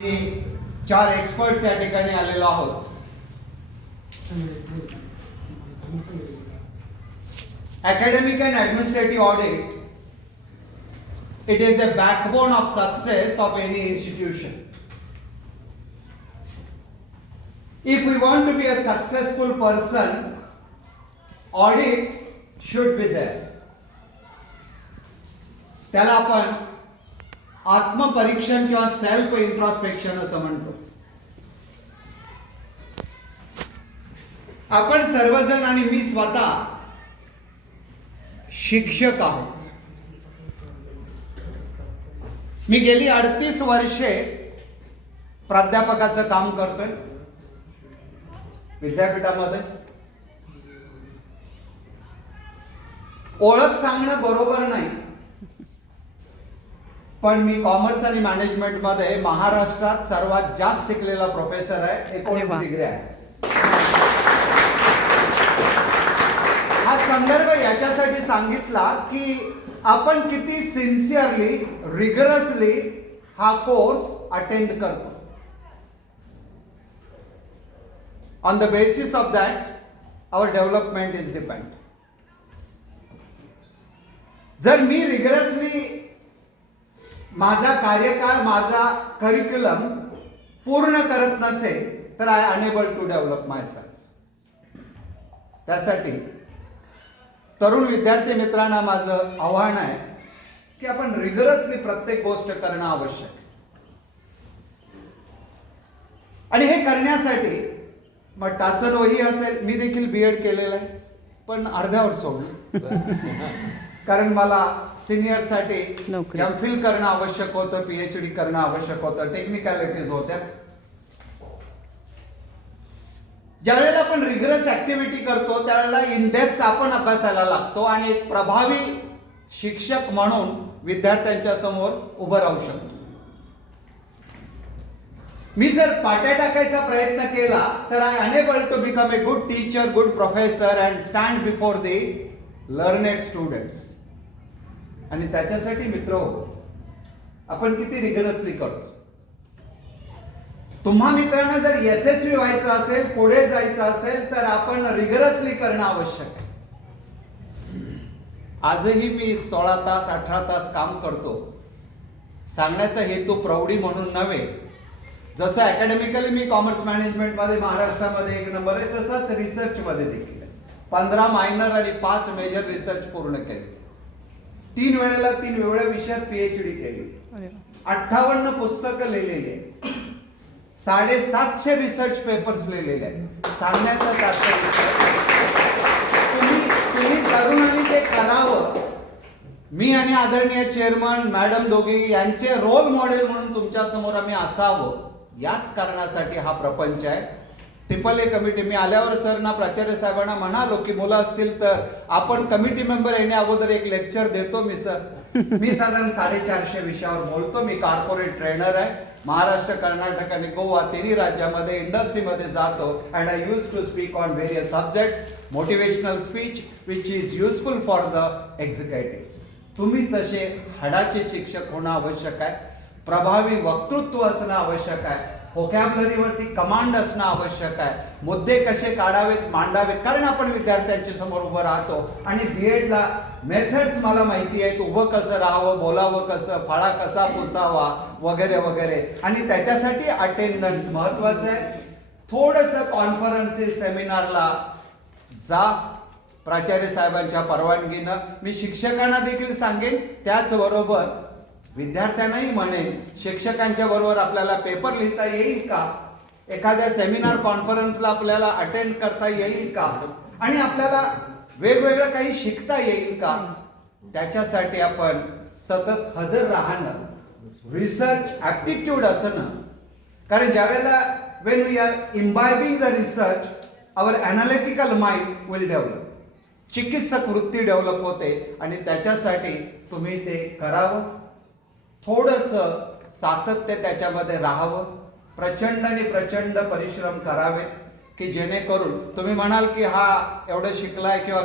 चार एक्सपर्ट्स या ठिकाणी आलेलो आहोत. Academic and administrative audit, it is a backbone of success of any institution. If we want to be a successful person, audit should be there. त्याला आपण आत्मपरीक्षण किंवा self introspection असं म्हणतो. आपण सर्वजण आणि मी स्वतः शिक्षक आहोत. मी गेली 38 वर्षे प्राध्यापकाचं काम करतोय विद्यापीठामध्ये. ओळख सांगणं बरोबर नाही, पण मी कॉमर्स आणि मॅनेजमेंट मध्ये महाराष्ट्रात सर्वात जास्त शिकलेला प्रोफेसर आहे. 19 डिग्री आहे. हा संदर्भ याच्यासाठी सांगितला की आपण किती सिन्सिअरली रिगरसली हा कोर्स अटेंड करतो. On the basis of that our development is depend. जर मी रिगरसली माझा कार्यकाळ माझा करिक्युलम पूर्ण करत नसेल तर I enable to develop myself. त्यासाठी तरुण विद्यार्थी मित्रांना माझं आव्हान आहे की आपण रिगरसली प्रत्येक गोष्ट करणं आवश्यक आहे. आणि हे करण्यासाठी मग टाचन वही असेल. मी देखील बीएड केलेलं आहे, पण अर्ध्यावर सोडलं कारण मला सिनियरसाठी एमफिल करणं आवश्यक होतं, पीएचडी करणं आवश्यक होतं, टेक्निकॅलिटीज होत्या. ज्यावेळेला आपण रिगरस ऍक्टिव्हिटी करतो त्यावेळेला इन डेप्थ आपण अभ्यासाला लागतो आणि एक प्रभावी शिक्षक म्हणून विद्यार्थ्यांच्या समोर उभं राहू शकतो. मी जर पाट्या टाकायचा प्रयत्न केला तर I enable to become a good teacher, good professor and stand before the learned students. आणि त्याच्यासाठी मित्र आपण किती रिगरसली करतो. तुम्हा मित्रांना जर यशस्वी व्हायचं असेल, पुढे जायचं असेल तर आपण रिगरसली करणं आवश्यक आहे. आजही मी 16 तास 18 तास काम करतो. सांगण्याचा हेतू प्रौढी म्हणून नव्हे. जसं अकॅडमिकली मी कॉमर्स मॅनेजमेंट मध्ये महाराष्ट्रामध्ये 1 नंबर आहे, तसंच रिसर्च मध्ये देखील 15 मायनर आणि 5 मेजर रिसर्च पूर्ण केले. 3 वेळेला 3 वेगवेगळ्या विषयात पीएचडी केली. 58 पुस्तकं लिहिलेली आहेत. 750 रिसर्च पेपर्स लिहिलेले आहेत. सांगण्याचं तात्पर्य तुम्ही तरुणांनी ते करावं. मी आणि आदरणीय चेअरमन मॅडम दोघे यांचे रोल मॉडेल म्हणून तुमच्या समोर आम्ही असावं, याच कारणासाठी हा प्रपंच आहे. AAA कमिटी मी आल्यावर सरना प्राचार्य साहेबांना म्हणालो की मुलं असतील तर आपण कमिटी मेंबर येण्या अगोदर एक लेक्चर देतो. मी साधारण 450 विषयावर बोलतो. मी कॉर्पोरेट ट्रेनर आहे. महाराष्ट्र, कर्नाटक आणि गोवा तिन्ही राज्यामध्ये इंडस्ट्रीमध्ये जातो. And I use to speak on various subjects, motivational speech which is useful for the executive. तुम्ही तसे हाडाचे शिक्षक होणं आवश्यक आहे. प्रभावी वक्तृत्व असणं आवश्यक आहे. व्होकॅब्युलरीवरती कमांड असणं आवश्यक आहे. मुद्दे कसे काढावेत, मांडावेत, कारण आपण विद्यार्थ्यांच्या समोर उभं राहतो. आणि बीएडला मेथड्स मला माहिती आहेत. उभं कसं राहावं, बोलावं कसं, फळा कसा पुसावा वगैरे वगैरे. आणि त्याच्यासाठी अटेंडन्स महत्वाचं आहे. थोडंसं कॉन्फरन्सेस सेमिनारला जा प्राचार्य साहेबांच्या परवानगीनं. मी शिक्षकांना देखील सांगेन, त्याचबरोबर विद्यार्थ्यांनाही म्हणेन शिक्षकांच्या बरोबर आपल्याला पेपर लिहिता येईल का, एखाद्या सेमिनार कॉन्फरन्सला आपल्याला अटेंड करता येईल का, आणि आपल्याला वेगवेगळं काही शिकता येईल का. त्याच्यासाठी आपण सतत हजर राहणं, रिसर्च ऍप्टिट्यूड असणं. कारण ज्यावेळेला when we are imbibing the research our analytical mind will develop. चिकित्सक वृत्ती डेव्हलप होते आणि त्याच्यासाठी तुम्ही ते करावं. थोडंसं सातत्य त्याच्यामध्ये राहावं. प्रचंड आणि प्रचंड परिश्रम करावेत की जेणेकरून तुम्ही म्हणाल की हा एवढं शिकलाय किंवा